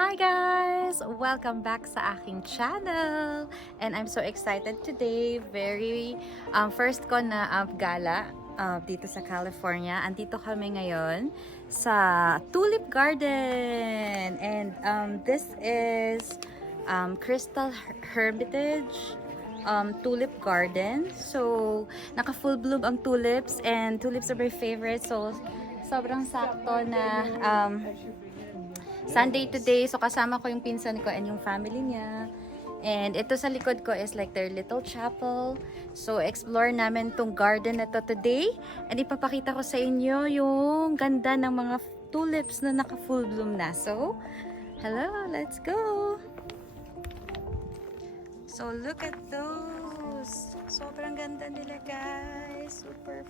Hi guys! Welcome back sa aking channel! And I'm so excited today. First ko na gala dito sa California. Andito kami ngayon sa Tulip Garden. And this is Crystal Hermitage Tulip Garden. So, naka full bloom ang tulips and tulips are my favorite. So, sobrang sakto na Sunday today, so kasama ko yung pinsan ko and yung family niya. And ito sa likod ko is like their little chapel. So explore namin tong garden na to today. And ipapakita ko sa inyo yung ganda ng mga tulips na naka full bloom na. So, hello, let's go! So look at those! Sobrang ganda nila guys. Super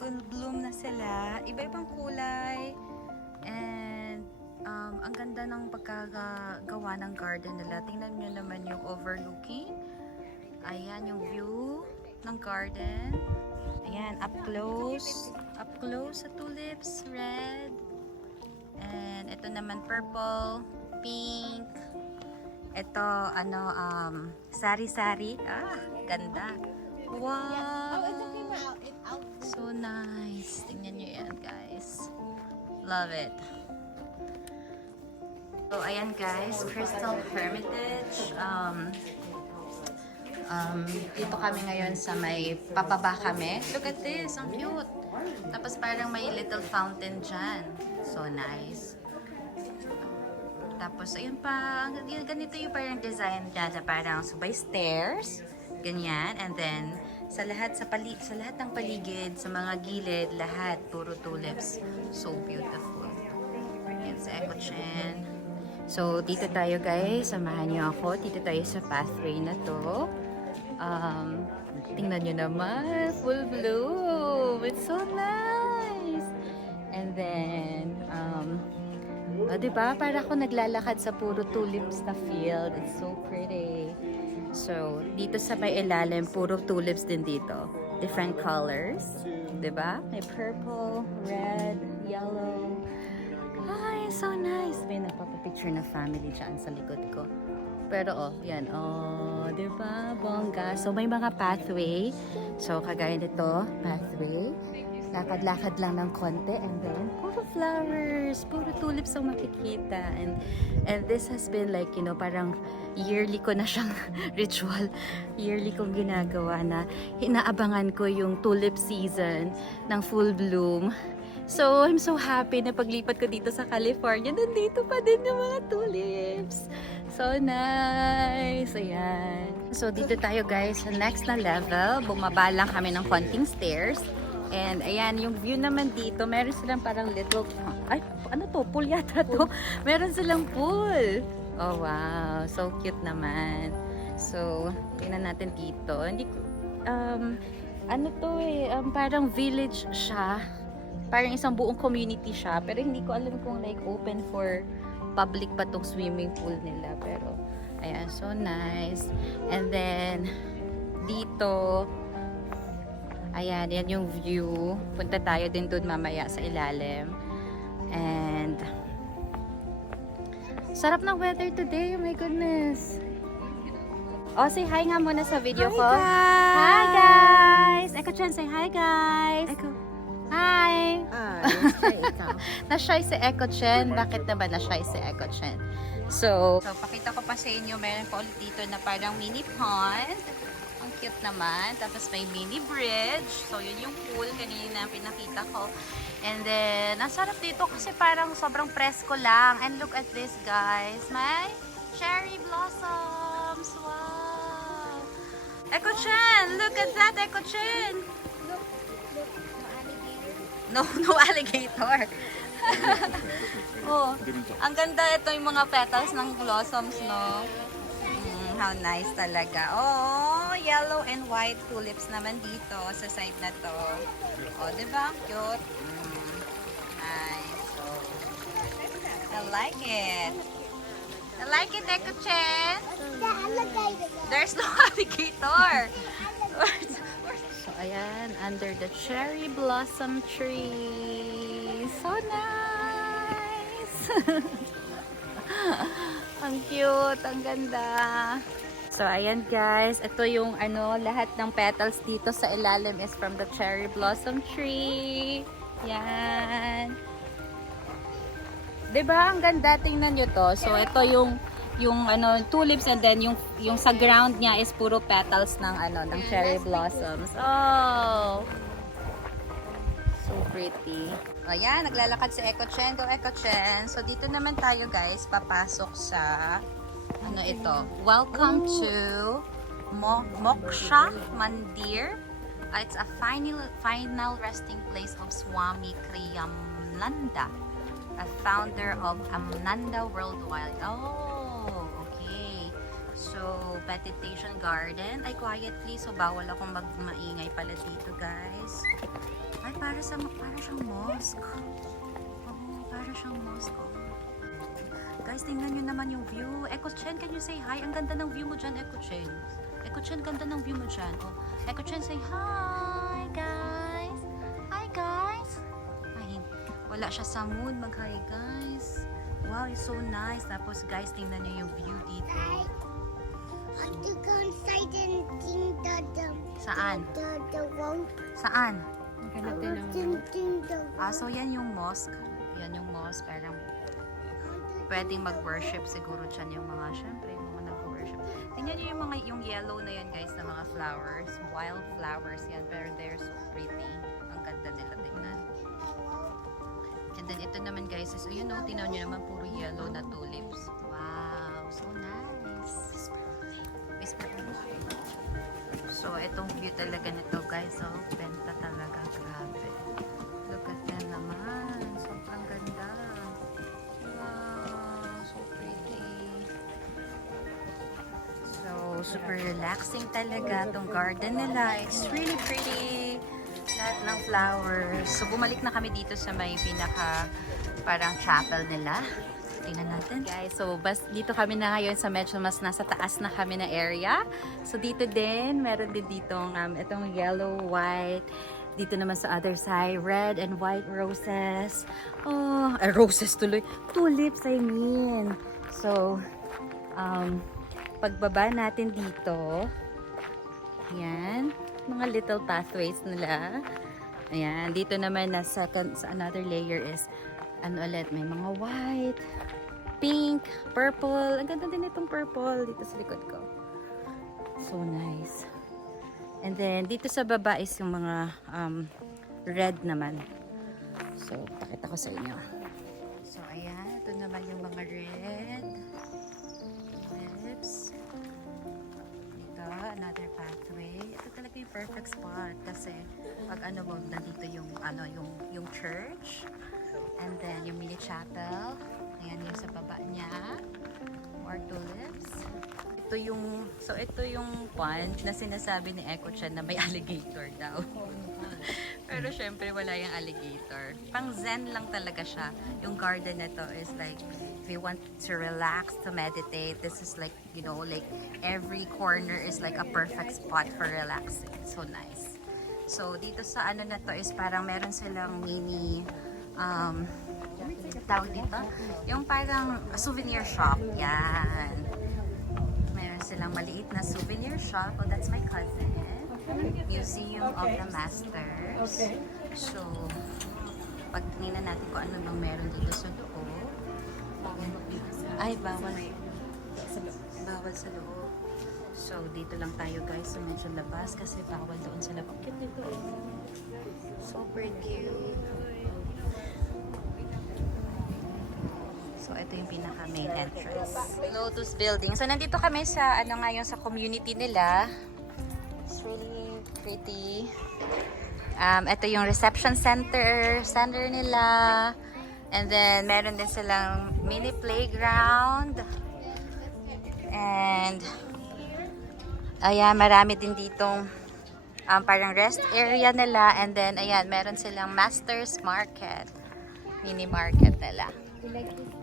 full bloom na sila. Iba-ibang kulay. And ang ganda ng pagkagawa ng garden nila. Tingnan nyo naman yung overlooking. Ayan yung view ng garden. Ayan, up close. Up close sa tulips, red. And ito naman purple, pink. Ito, sari-sari. Ganda. Wow! So nice. Tingnan nyo yan, guys. Love it. So, ayan guys, Crystal Hermitage. Dito kami ngayon sa may papaba kami. Look at this, ang cute. Tapos parang may little fountain dyan. So nice. Tapos, ayun pa, ganito yung parang design dyan. Parang subay stairs. Ganyan. And then, sa lahat ng paligid, sa mga gilid, lahat, puro tulips. So beautiful. Yan sa Ecochen. So, dito tayo guys. Samahan niyo ako. Dito tayo sa pathway na to. Tingnan nyo naman. Full bloom. It's so nice. And then, diba? Para ako naglalakad sa puro tulips na field. It's so pretty. So, dito sa may ilalim, puro tulips din dito. Different colors. Diba? May purple, red, yellow. Ay, so nice. May nagpapapicture na family dyan sa likod ko. Pero, yan. Diba? Bongga. So, may mga pathway. So, kagaya nito, pathway. Lakad-lakad lang ng konti. And then, puro flowers. Puro tulips ang makikita. And this has been like, parang yearly ko na siyang ritual. Yearly kong ginagawa na inaabangan ko yung tulip season ng full bloom. So, I'm so happy na paglipat ko dito sa California, nandito pa din yung mga tulips. So nice! Ayan. So, dito tayo guys sa next na level. Bumaba lang kami ng konting stairs. And ayan, yung view naman dito, meron silang parang little, ano to? Pool yata to. Meron silang pool. Oh wow, so cute naman. So, tingnan natin dito. Hindi ko, parang village siya. Parang isang buong community siya. Pero hindi ko alam kung like open for public pa tong swimming pool nila. Pero, ayan, so nice. And then, dito, ayan, yan yung view. Punta tayo din doon mamaya sa ilalim. And, sarap ng weather today. Oh my goodness. Oh, say hi nga muna sa video ko. Hi guys! Eco-chan, say hi guys! Hi! Na-shy si Eco-chen. Bakit naman na-shy si Eco-chen? So, pakita ko pa sa inyo, meron pa ulit dito na parang mini pond. Ang cute naman. Tapos may mini bridge. So, yun yung pool kanina pinakita ko. And then, ang sarap dito kasi parang sobrang presko lang. And look at this, guys. May cherry blossoms. Wow! Eco-chen! Look at that, Eco-chen! No alligator. Oh, ang ganda ito yung mga petals ng blossoms, no? How nice talaga. Oh, yellow and white tulips naman dito sa side na to. Oh, diba? Cute. Nice. I like it. I like it, Eco-chen. There's no alligator. So, ayan, under the cherry blossom tree. So nice! Ang cute, ang ganda. So, ayan guys. Ito yung lahat ng petals dito sa ilalim is from the cherry blossom tree. Yan. 'Di ba? Ang ganda, tingnan nyo to. So, ito yung tulips, and then yung sa ground niya is puro petals ng ng cherry blossoms. Oh. So pretty. Ayan, naglalakad si Echo Chen. Go Echo Chen. So dito naman tayo guys, papasok sa ito. Welcome to Moksha Mandir. It's a final resting place of Swami Kriyananda, a founder of Amnanda Worldwide. Oh, okay. So, meditation garden. Ay, quiet please. So, bawal akong maingay pala dito, guys. Ay, para siyang mosque. Oh, para siyang mosque. Oh. Guys, tingnan nyo naman yung view. Echo Chen, can you say hi? Ang ganda ng view mo dyan, Echo Chen. Echo Chen, ganda ng view mo dyan. Oh, Echo Chen, say hi, guys. Hi, guys. Ay, wala siya sa mood mag-hi, guys. Wow, it's so nice. Tapos, guys, tingnan nyo yung view dito. Saan? Saan? So yan yung mosque. Yan yung mosque. Parang pwedeng mag-worship siguro dyan yung mga, syempre, yung mga nag-worship. Tingnan nyo yung yellow na yan, guys, na mga flowers. Wild flowers yan. Pero they're so pretty. Ang ganda nila tingnan. And then ito naman, guys, is, you know, tingnan nyo naman puro yellow na tulips. Wow, so nice. So, itong view talaga nito, guys. Oh, benta talaga. Grabe. Look at them naman. Sobrang ganda. Wow, so pretty. So, super relaxing talaga itong garden nila. It's really pretty. Lahat ng flowers. So, bumalik na kami dito sa may pinaka parang chapel nila. Tingnan natin. Guys, so dito kami na ngayon sa medyo mas nasa taas na kami na area. So dito din, meron din ditong itong yellow, white. Dito naman sa other side, red and white roses. Oh, roses tuloy. Tulips, I mean. So, pagbaba natin dito, yan, mga little pathways nila. Ayan, dito naman sa another layer is ulit, may mga white, pink, purple. Ang ganda din itong purple dito sa likod ko. So nice. And then dito sa baba is yung mga red naman. So pakita ko sa inyo. So ayan, ito naman yung mga red lips. Dito, another pathway. Ito talaga yung perfect spot kasi pag nandito yung church. And then, yung mini chapel. Ayan yung sa baba niya. More tulips. Ito yung pond na sinasabi ni Echo Chen na may alligator daw. Pero syempre, wala yung alligator. Pang zen lang talaga siya. Yung garden na to is like, if you want to relax, to meditate, this is like, you know, like every corner is like a perfect spot for relaxing. So nice. So, dito sa na to is parang meron silang mini tawag dito, yung parang souvenir shop. Yan, meron silang maliit na souvenir shop. Oh, that's my cousin. Museum of the Masters. So pag tingnan natin kung ano bang meron dito sa loob. Ay, bawal sa loob. So dito lang tayo, guys, sa labas kasi bawal doon sa labas. Dito, super cute. So, ito yung pinaka-main entrance. Lotus Building. So, nandito kami sa, ngayon sa community nila. It's really pretty. Ito yung reception center nila. And then, meron din silang mini playground. And, ayan, marami din ditong parang rest area nila. And then, ayan, meron silang Master's Market. Mini market nila. You like this?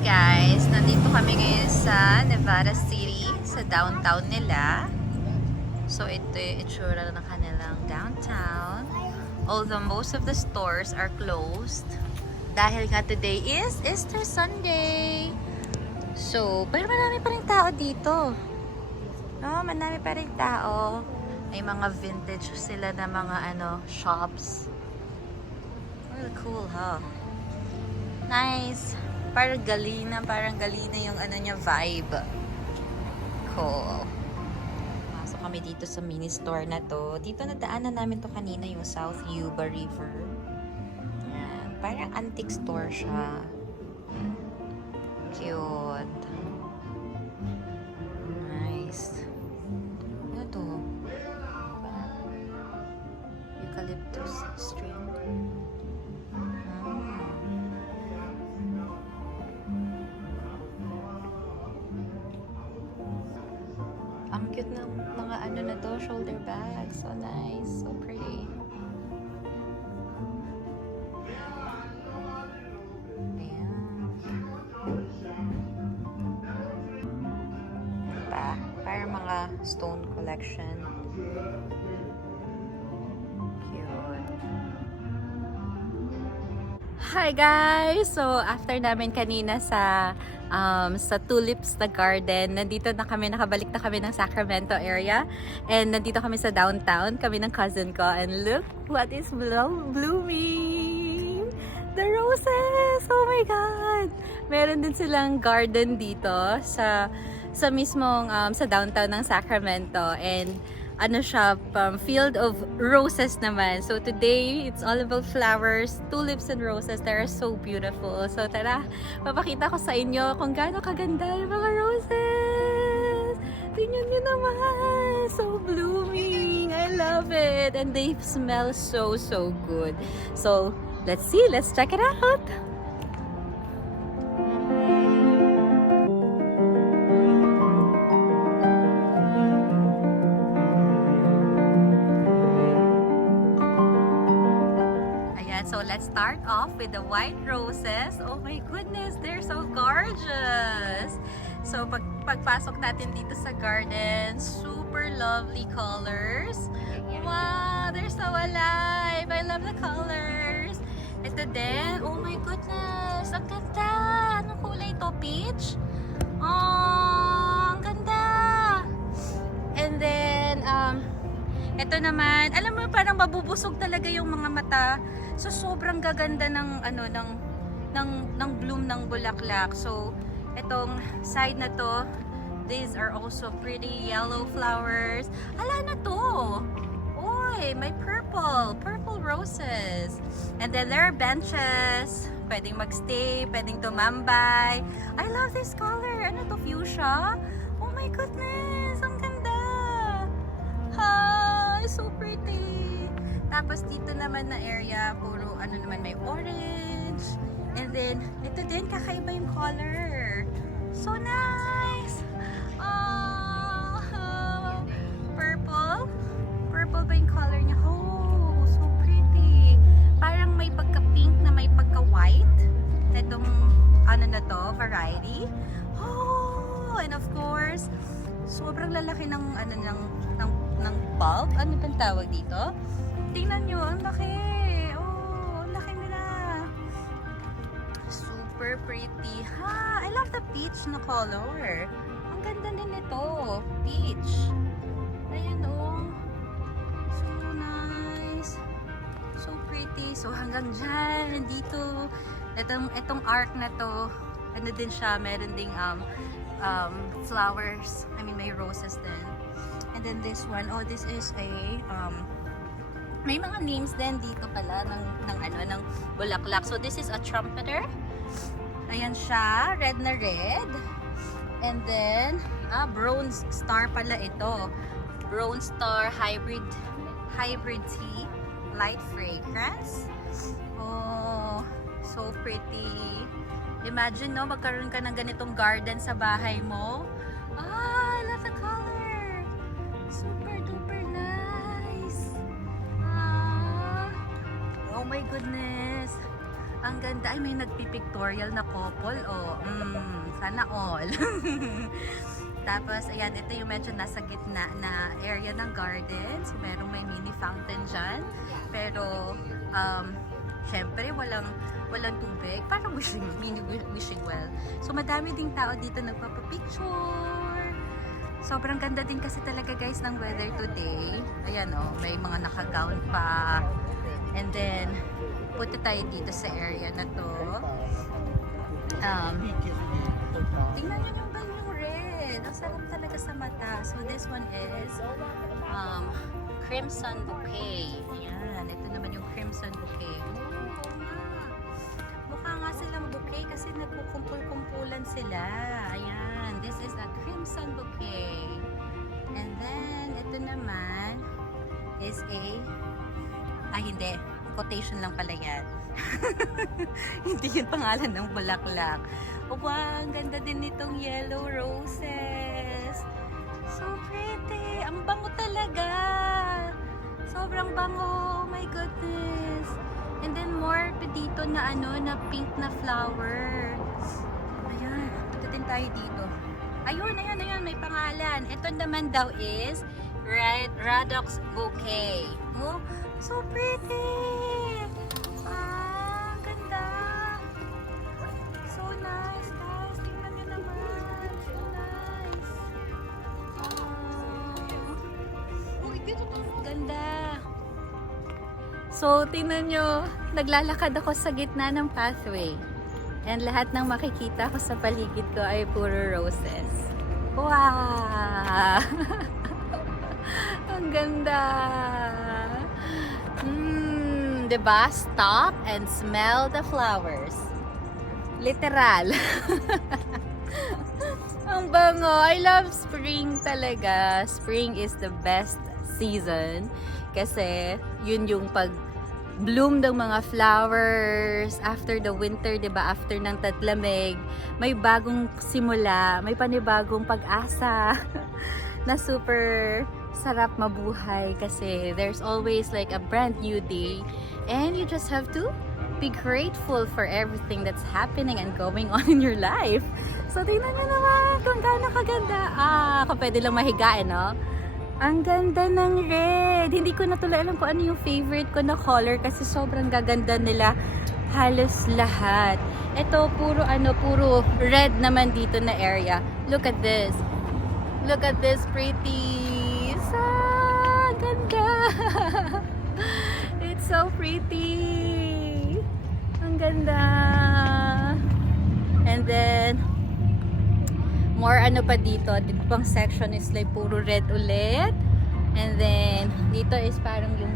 Guys, nandito kami ngayon sa Nevada City, sa downtown nila. So ito yung itsura ng kanilang downtown. Although most of the stores are closed. Dahil nga today is Easter Sunday. So, pero marami pa rin tao dito. No, marami pa rin tao. May mga vintage sila na mga shops. Really cool, huh? Nice. Parang galina yung niya vibe. Cool. Pasok kami dito sa mini store na to. Dito nadaanan namin to kanina yung South Yuba River. Yan. Parang antique store siya. Cute. Nice. Ano to? Eucalyptus string. Ang cute ng mga na to, shoulder bags. So nice, so pretty. Ayan. Diba? Parang mga stone collection. Cute. Hi guys! So after namin kanina sa Tulips na Garden. Nandito na kami, nakabalik na kami ng Sacramento area. And nandito kami sa downtown, kami ng cousin ko. And look what is blooming! The roses! Oh my God! Meron din silang garden dito sa mismong sa downtown ng Sacramento. And siya, field of roses naman. So today, it's all about flowers, tulips and roses. They are so beautiful. So tara, papakita ko sa inyo kung gaano kaganda yung mga roses. Tingnan nyo naman. So blooming. I love it. And they smell so good. So, let's see. Let's check it out. So let's start off with the white roses. Oh my goodness, they're so gorgeous. So pagpasok natin dito sa garden, super lovely colors. Wow, they're so alive. I love the colors. Ito din, oh my goodness, ang ganda. Anong kulay ito? Peach? Oh, ang ganda. And then, ito naman, alam mo parang mabubusog talaga yung mga mata. So sobrang gaganda ng ng bloom ng bulaklak. So itong side na to, these are also pretty yellow flowers. Ala na to. Oy, may purple roses. And then there are benches. Pwedeng magstay, pwedeng tumambay. I love this color. Ano to, fuchsia? Oh my goodness, ang ganda. Hi, so pretty. Tapos dito naman na area, puro naman may orange. And then, ito din, kakaiba yung color. So nice! Oh, purple. Purple ba yung color niya? Oh, so pretty. Parang may pagka-pink na may pagka-white. Itong, na to, variety. Oh, and of course, sobrang lalaki ng, ng bulb. Ano bang tawag dito? Tingnan nyo, ang laki. Oh, ang laki nila. Super pretty. Ha, I love the peach na color. Ang ganda din ito. Peach. Ayan oh. So nice. So pretty. So hanggang dyan, dito. Itong arc na to, din siya, meron ding flowers. I mean, may roses din. And then this one, oh, this is a may mga names din dito pala ng bulaklak. So this is a trumpeter. Ayan siya, red na red. And then bronze star pala ito. Bronze star hybrid tea, light fragrance. Oh, so pretty. Imagine no, magkaroon ka ng ganitong garden sa bahay mo. I love the color. Super duper nice. Oh my goodness. Ang ganda. Ay, may nagpipictorial na couple. Oh, sana all. Tapos, ayan, ito yung medyo nasa gitna na area ng garden. So, merong may mini fountain dyan. Pero, syempre, walang tubig. Parang mini wishing well. So, madami ding tao dito nagpapapicture. Sobrang ganda din kasi talaga guys ng weather today. Ayan oh, may mga naka-gown pa. And then, punta tayo dito sa area na to. Tingnan nyo yung yung red. Ang sarap talaga sa mata. So, this one is Crimson Bouquet. Ayan, ito naman yung Crimson Bouquet. Mukha nga silang bouquet kasi nagkukumpul-kumpulan sila. Ayan, this is a Crimson Bouquet. And then, ito naman is hindi. Quotation lang pala yan. Hindi yun pangalan ng bulaklak. Wow, ang ganda din nitong yellow roses. So pretty. Ang bango talaga. Sobrang bango. Oh my goodness. And then more pa dito na na pink na flower. Ayan, punta din tayo dito. Ayun, may pangalan. Ito naman daw is Radox Bouquet. Oh, so pretty. Ang ganda. So nice, guys. Tingnan nyo naman. So nice. Ganda. So, tingnan nyo, naglalakad ako sa gitna ng pathway. And lahat ng makikita ko sa paligid ko ay puro roses. Wow! Ang ganda! Diba? Stop and smell the flowers. Literal. Ang bango. I love spring talaga. Spring is the best season. Kasi yun yung pag-bloom ng mga flowers after the winter, diba? After ng taglamig, may bagong simula, may panibagong pag-asa na super sarap mabuhay kasi there's always like a brand new day and you just have to be grateful for everything that's happening and going on in your life. So, tingnan nyo naman kung gaano kaganda. Kung pwede lang mahigain, no? Ang ganda ng red. Hindi ko na tuloy alam kung ano yung favorite ko na color kasi sobrang gaganda nila halos lahat. Ito puro puro red naman dito na area. Look at this. Look at this pretty. Ganda. It's so pretty. Ang ganda. And then more pa dito. Dito pang section is like puro red ulit. And then, dito is parang yung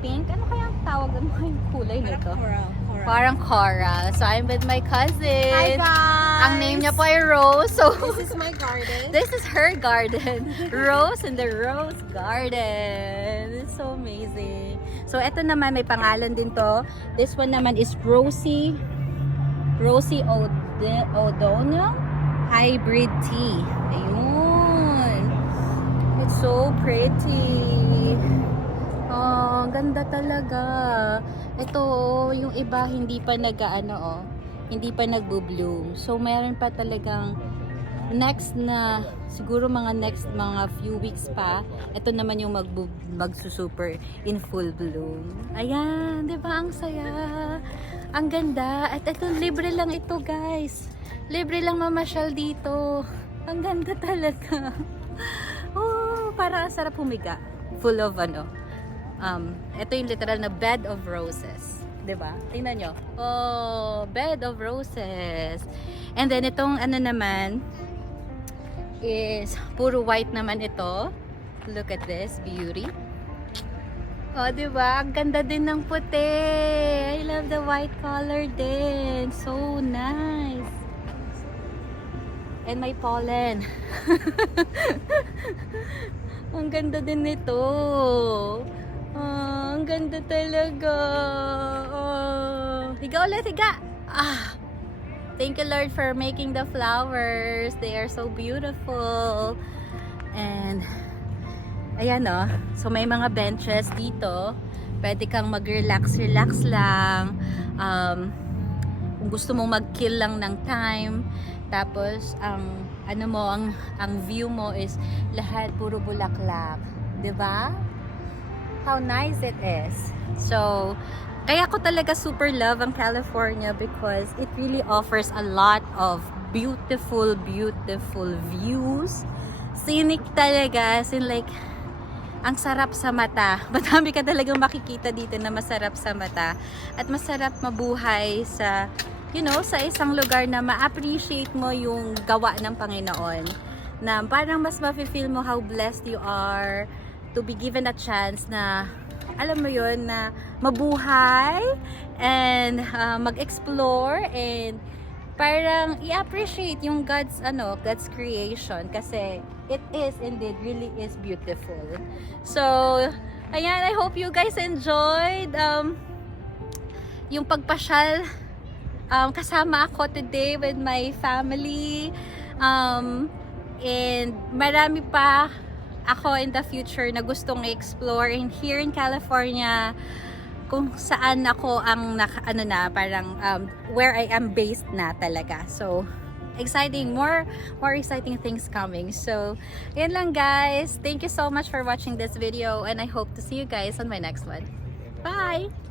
pink. Ano kaya ang tawag? Ano kaya yung kulay nito? Coral. Parang coral. So, I'm with my cousin. Hi guys! Ang name niya po ay Rose. So, This is my garden. this is her garden. Rose in the Rose Garden. It's so amazing. So, eto naman, may pangalan din to. This one naman is Rosie O'Donnell Hybrid Tea. Ayun. It's so pretty. Oh, ganda talaga. Ito, yung iba hindi pa hindi pa nagbo-bloom. So, meron pa talagang siguro mga few weeks pa. Ito naman yung magsusuper in full bloom. Ayan, di ba? Ang saya. Ang ganda. At ito, libre lang ito, guys. Libre lang mamasyal dito. Ang ganda talaga. Oh, para sarap humiga. Full of ito yung literal na bed of roses. 'Di ba? Tingnan nyo. Oh, bed of roses. And then itong naman is puro white naman ito. Look at this beauty. Oh, 'di ba? Ang ganda din ng puti. I love the white color din. So nice. And may pollen. Ang ganda din nito. Ang ganda talaga. Higa ulit, higa. Thank you, Lord, for making the flowers. They are so beautiful. And, ayan so may mga benches dito. Pwede kang mag-relax lang. kung gusto mong mag-kill lang ng time, tapos ang ano mo, ang view mo is lahat puro bulaklak, 'di ba? How nice it is. So, kaya ko talaga super love ang California because it really offers a lot of beautiful views. Scenic talaga, as in like ang sarap sa mata. Madami ka talagang makikita dito na masarap sa mata. At masarap mabuhay sa, sa isang lugar na ma-appreciate mo yung gawa ng Panginoon. Na parang mas ma-feel mo how blessed you are to be given a chance na, alam mo yun, na mabuhay and mag-explore and parang i-appreciate yung God's creation kasi it is indeed really is beautiful. So, ayan, I hope you guys enjoyed yung pagpasyal. Kasama ako today with my family. And marami pa ako in the future na gustong i-explore here in California, kung saan ako ang where I am based na talaga. So exciting, more exciting things coming. So yan lang guys, thank you so much for watching this video and I hope to see you guys on my next one. Bye.